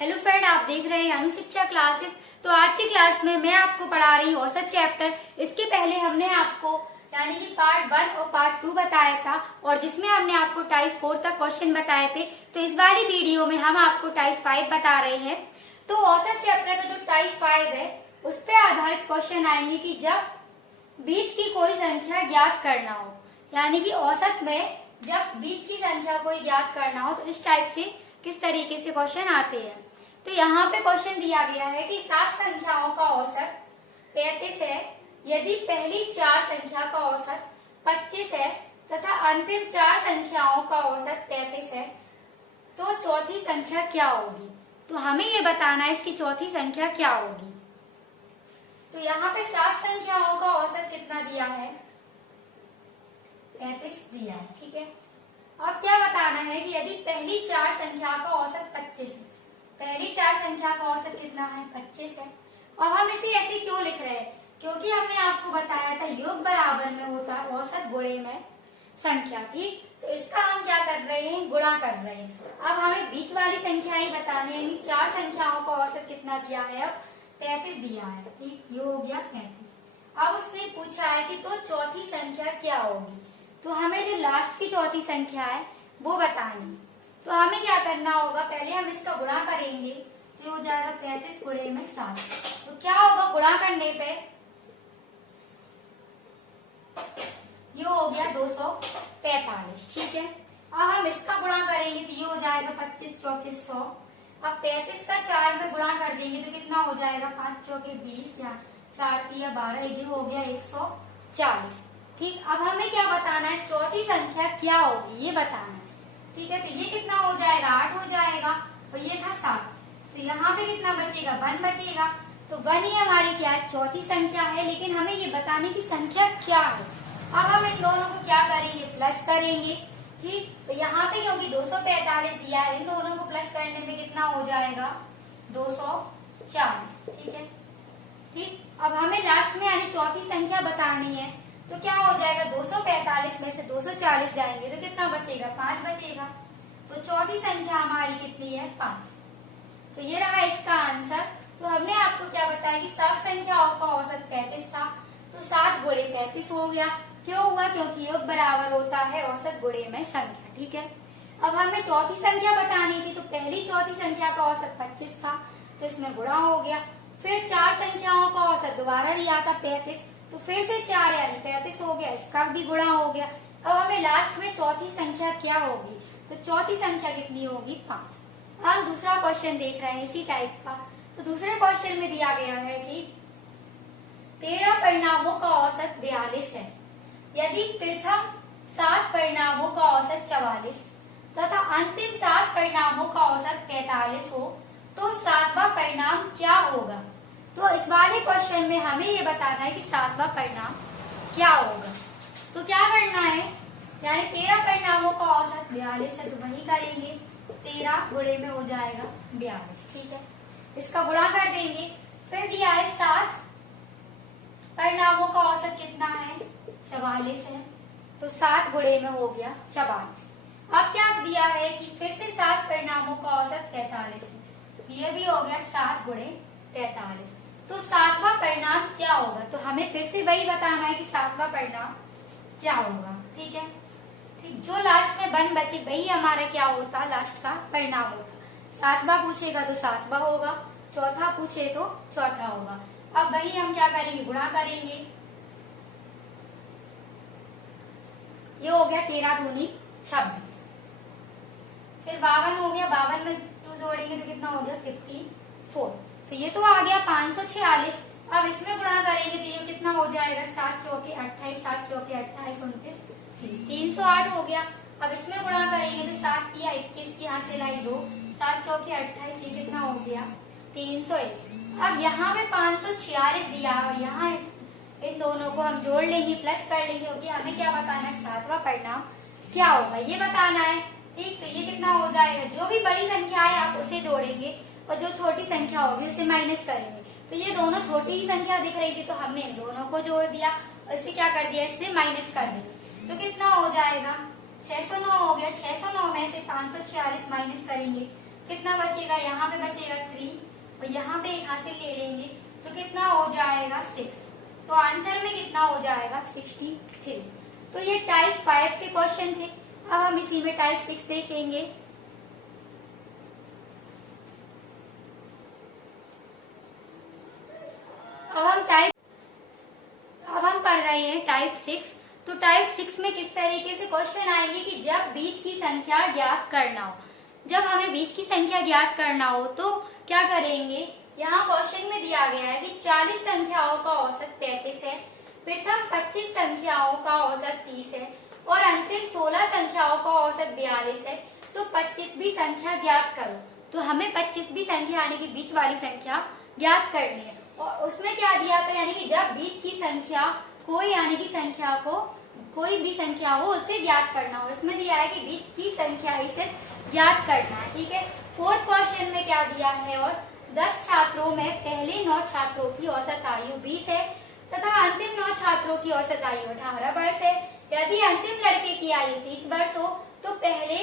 Hello friend, आप देख रहे हैं अनुशिक्षा क्लासेस। तो आज की क्लास में मैं आपको पढ़ा रही हूँ औसत चैप्टर। इसके पहले हमने आपको यानी कि पार्ट 1 और पार्ट 2 बताया था और जिसमें हमने आपको टाइप 4 तक क्वेश्चन बताए थे। तो इस वाली वीडियो में हम आपको टाइप 5 बता रहे हैं। तो औसत चैप्टर का जो टाइप 5 है उस पर आधारित क्वेश्चन आएंगे कि जब बीच की कोई संख्या ज्ञात करना हो, यानी कि औसत में जब बीच की संख्या कोई ज्ञात करना हो तो इस टाइप से किस तरीके से क्वेश्चन आते हैं। तो यहाँ पे क्वेश्चन दिया गया है कि 7 संख्याओं का औसत 33 है यदि पहली 4 संख्या का औसत 25 है तथा अंतिम 4 संख्याओं का औसत 33 है तो चौथी संख्या क्या होगी। तो हमें ये बताना है इसकी चौथी संख्या क्या होगी। तो यहाँ पे 7 संख्याओं का औसत कितना दिया है, 33 दिया है। ठीक है, अब क्या बताना है कि यदि पहली 4 संख्या का औसत 25 है, पहली 4 संख्या का औसत कितना है, 25 है। और हम इसे ऐसे क्यों लिख रहे हैं, क्योंकि हमने आपको बताया था योग बराबर में होता है औसत गुणे में संख्या। ठीक, तो इसका हम क्या कर रहे हैं, गुणा कर रहे हैं। अब हमें बीच वाली संख्या ही बतानी है, यानी 4 संख्याओं का औसत कितना दिया है, अब 35 दिया है। ठीक, ये हो गया 35। अब उसने पूछा है कि तो चौथी संख्या क्या होगी। तो हमें जो लास्ट की चौथी संख्या है वो बतानी है। तो हमें क्या करना होगा, पहले हम इसका गुणा करेंगे तो हो जाएगा 35 गुणे में 7। तो क्या होगा गुणा करने पे, ये हो गया 245। ठीक है, अब हम इसका गुणा करेंगे तो ये हो जाएगा 25 चौके 100। अब 35 का 4 में गुणा कर देंगे तो कितना हो जाएगा, 5 चौके 20 या 4 या 12, ये हो गया 140। ठीक, अब हमें क्या बताना है, चौथी संख्या क्या होगी ये बताना है। ठीक है, तो ये कितना हो जाएगा, 8 हो जाएगा और ये था 7। तो यहाँ पे कितना बचेगा, 1 बचेगा। तो 1 ही हमारी क्या है, चौथी संख्या है। लेकिन हमें ये बताने की संख्या क्या है। अब हम इन दोनों को क्या करेंगे, प्लस करेंगे। ठीक, तो यहाँ पे क्योंकि 245 दिया है, इन दोनों को प्लस करने में कितना हो जाएगा, 240। ठीक है, ठीक, अब हमें लास्ट में यानी चौथी संख्या बतानी है। तो क्या हो जाएगा, 245 में से 240 जाएंगे तो कितना बचेगा, 5 बचेगा। तो चौथी संख्या हमारी कितनी है, 5। तो ये रहा इसका आंसर। तो हमने आपको क्या बताया कि 7 संख्याओं का औसत 35 था, तो 7 गुणे 35 हो गया। क्यों हुआ, क्योंकि योग बराबर होता है औसत गुणे में संख्या। ठीक है, अब हमें चौथी संख्या बतानी थी। तो पहली चौथी संख्या का औसत 25 था तो इसमें गुणा हो गया। फिर 4 संख्याओं का औसत दोबारा दिया था 35, तो फिर से 4 यानी 35 हो गया, इसका भी गुणा हो गया। अब हमें लास्ट में चौथी संख्या क्या होगी, तो चौथी संख्या कितनी होगी, 5। हम दूसरा क्वेश्चन देख रहे हैं इसी टाइप का। तो दूसरे क्वेश्चन में दिया गया है कि 13 परिणामों का औसत 42 है यदि प्रथम 7 परिणामों का औसत 44 तथा अंतिम 7 परिणामों का औसत 43 हो तो 7वां परिणाम क्या होगा। तो इस वाले क्वेश्चन में हमें ये बताना है कि 7वां परिणाम क्या होगा। तो क्या करना है, यानी 13 परिणामों का औसत 42 है तो वही करेंगे, 13 गुणे में हो जाएगा 42। ठीक है, इसका गुणा कर देंगे। फिर दिया है 7 परिणामों का औसत कितना है, 44 है, तो 7 गुणे में हो गया 44। अब क्या दिया है कि फिर से 7 परिणामों का औसत 43 है, ये भी हो गया 7 गुणे 43। तो 7वां परिणाम क्या होगा। तो हमें फिर से वही बताना है कि 7वां परिणाम क्या होगा। ठीक है, ठीक, जो लास्ट में 1 बचे वही हमारा क्या होता, लास्ट का परिणाम होता। 7वां पूछेगा तो 7वां होगा, चौथा पूछे तो चौथा होगा। अब वही हम क्या करेंगे, गुणा करेंगे। ये हो गया 13 दूनी 26। फिर 52 हो गया, 52 में 2 जोड़ेंगे तो कितना हो गया, 54। तो ये तो आ गया 546। अब इसमें गुणा करेंगे तो ये कितना हो जाएगा, 7 चौके 28, 7 चौके 28, 29, 308 हो गया। अब इसमें गुणा करेंगे तो 7 या 21 की यहाँ से लाई 2, 7 चौके 28, ये कितना हो गया, 301। अब यहाँ पे 546 दिया और यहाँ इन दोनों को हम जोड़ लेंगे, प्लस कर लेंगे, क्योंकि हमें क्या बताना है, 7वां परिणाम क्या होगा ये बताना है। ठीक, तो ये कितना हो जाएगा, जो भी बड़ी संख्या है आप उसे जोड़ेंगे और जो छोटी संख्या होगी उसे माइनस करेंगे। तो ये दोनों छोटी ही संख्या दिख रही थी तो हमने इन दोनों को जोड़ दिया और इससे क्या कर दिया, इससे माइनस कर दिया। तो कितना हो जाएगा, 609 हो गया। 609 में से 546 माइनस करेंगे कितना बचेगा, यहाँ पे बचेगा 3 और यहाँ पे यहाँ से ले लेंगे तो कितना हो जाएगा 6। तो आंसर में कितना हो जाएगा 63। तो ये टाइप 5 के क्वेश्चन थे। अब हम इसी में टाइप 6 देखेंगे। अब हम पढ़ रहे हैं टाइप 6। तो टाइप 6 में किस तरीके से क्वेश्चन आएंगे कि जब बीच की संख्या ज्ञात करना हो। जब हमें बीच की संख्या ज्ञात करना हो तो क्या करेंगे, यहाँ क्वेश्चन में दिया गया है कि 40 संख्याओं का औसत 35 है, प्रथम 25 संख्याओं का औसत 30 है और अंतिम 16 संख्याओं का औसत 42 है। तो 25वीं संख्या ज्ञात करो। तो हमें 25वीं संख्या यानी कि बीच वाली संख्या ज्ञात करनी है। और उसमें क्या दिया था, यानी कि जब बीच की संख्या कोई यानी कि संख्या को कोई भी संख्या हो उससे ज्ञात करना हो। इसमें दिया है कि बीच की संख्या इसे ज्ञात करना है। ठीक है। फोर्थ क्वेश्चन में क्या दिया है, और 10 छात्रों में पहले 9 छात्रों की औसत आयु 20 है तथा अंतिम 9 छात्रों की औसत आयु 18 वर्ष है। यदि अंतिम लड़के की आयु 30 वर्ष हो तो पहले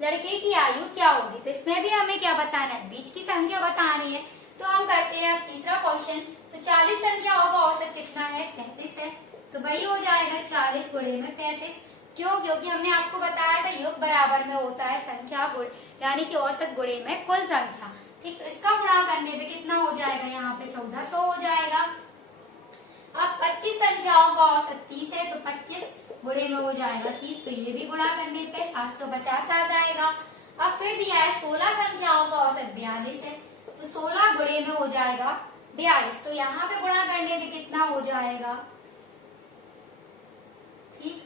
लड़के की आयु क्या होगी। तो इसमें भी हमें क्या बताना है, बीच की संख्या बतानी है। तो हम करते हैं अब तीसरा क्वेश्चन। तो 40 संख्याओं का औसत कितना है, 35 है। तो वही हो जाएगा 40 गुणे में 35। क्यों, क्योंकि हमने आपको बताया था योग बराबर में होता है संख्या गुण यानी कि औसत गुणे में कुल संख्या। ठीक, तो इसका गुणा करने पे कितना हो जाएगा, यहाँ पे 1400 हो जाएगा। अब 25 संख्याओं का औसत 30 है तो 25 गुणे में हो जाएगा 30। तो ये भी गुणा करने पे 750 आ जाएगा। अब फिर दिया है 16 संख्याओं का औसत 42 है तो 16 गुणे में हो जाएगा 42। तो यहाँ पे गुणा करने पे कितना हो जाएगा, ठीक,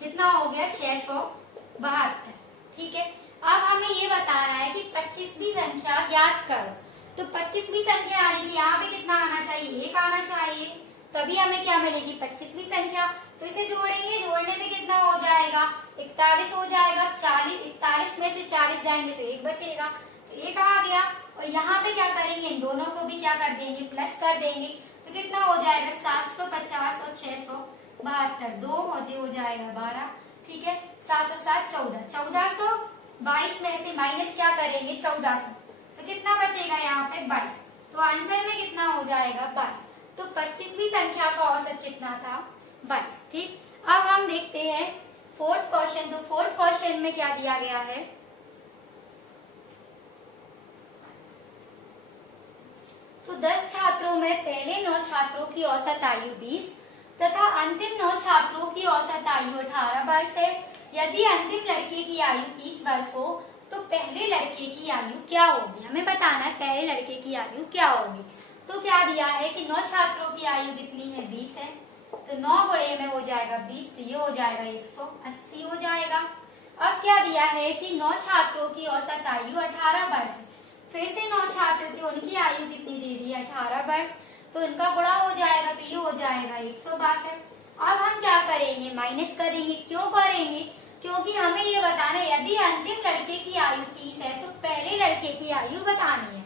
कितना हो गया 672। ठीक है। अब हमें ये बताना है कि 25वीं संख्या ज्ञात करो। तो 25वीं संख्या यानी कि यहाँ पे कितना आना चाहिए, 1 आना चाहिए, तभी हमें क्या मिलेगी 25वीं संख्या। तो इसे जोड़ेंगे, जोड़ने में कितना हो जाएगा 41 हो जाएगा। 41 में से 40 जाएंगे तो 1 बचेगा, तो 1 आ गया। और यहाँ पे क्या करेंगे, इन दोनों को भी क्या कर देंगे, प्लस कर देंगे। तो कितना हो जाएगा 750 और 672, 2 और ये हो जाएगा 12। ठीक है। 7 और 7 14, 1422 में से माइनस क्या करेंगे 1400, तो कितना बचेगा यहाँ पे 22। तो आंसर में कितना हो जाएगा 22। तो 25वीं संख्या का औसत कितना था 22। ठीक। अब हम देखते हैं फोर्थ क्वेश्चन। तो फोर्थ क्वेश्चन में क्या दिया गया है, तो 10 छात्रों में पहले 9 छात्रों की औसत आयु 20 तथा अंतिम 9 छात्रों की औसत आयु 18 वर्ष है। यदि अंतिम लड़के की आयु 30 वर्ष हो तो पहले लड़के की आयु क्या होगी। हमें बताना है पहले लड़के की आयु क्या होगी। तो क्या दिया है कि 9 छात्रों की आयु कितनी है 20 है, तो 9 गुणे में हो जाएगा 20, तो ये हो जाएगा 180 हो जाएगा। अब क्या दिया है कि 9 छात्रों की औसत आयु 18 वर्ष है। फिर से 9 छात्र थे, उनकी आयु कितनी दे दी 18 वर्ष, तो इनका गुणा हो जाएगा, तो ये हो जाएगा 162। अब हम क्या करेंगे, माइनस करेंगे। क्यों करेंगे, क्योंकि हमें ये बताना है यदि अंतिम लड़के की आयु 30 है तो पहले लड़के की आयु बतानी है।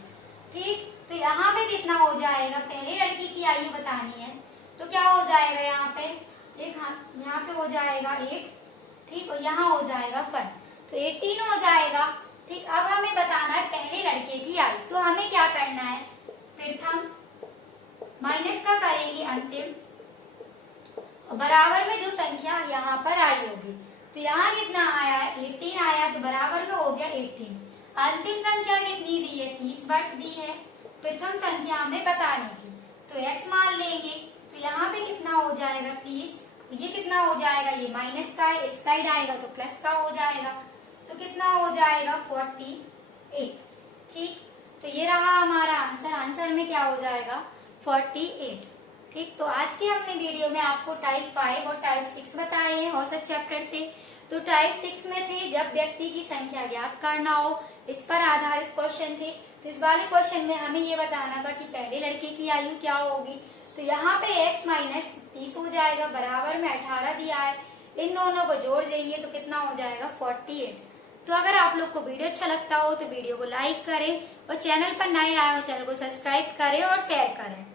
ठीक। तो यहाँ पे कितना हो जाएगा, पहले लड़के की आयु बतानी है, तो क्या हो जाएगा यहाँ पे एक, यहाँ पे हो जाएगा 8। ठीक। और यहाँ हो जाएगा 1, तो 18 हो जाएगा। ठीक। अब हमें बताना है पहले लड़के की आयु। तो हमें क्या करना है, प्रथम माइनस का करेंगे अंतिम, बराबर में जो संख्या यहाँ पर आई होगी। तो यहाँ कितना आया है 18 आया, तो बराबर में हो गया 18। अंतिम संख्या कितनी दी है 30 वर्ष दी है। प्रथम संख्या हमें बतानी थी, तो x मान लेंगे। तो यहाँ पे कितना हो जाएगा 30, ये कितना हो जाएगा, ये माइनस का है, इस साइड आएगा तो प्लस का हो जाएगा, तो कितना हो जाएगा 48। ठीक। तो ये रहा हमारा आंसर। आंसर में क्या हो जाएगा 48। ठीक। तो आज की हमने वीडियो में आपको टाइप 5 और टाइप 6 बताए हैं औसत चैप्टर से। तो टाइप 6 में थे जब व्यक्ति की संख्या ज्ञात करना हो, इस पर आधारित क्वेश्चन थे। तो इस वाले क्वेश्चन में हमें ये बताना था कि पहले लड़के की आयु क्या होगी। तो यहाँ पे x माइनस 30 हो जाएगा, बराबर में 18 दिया है, इन दोनों को जोड़ देंगे तो कितना हो जाएगा 48। तो अगर आप लोग को वीडियो अच्छा लगता हो तो वीडियो को लाइक करें और चैनल पर नए आए हो चैनल को सब्सक्राइब करें और शेयर करें।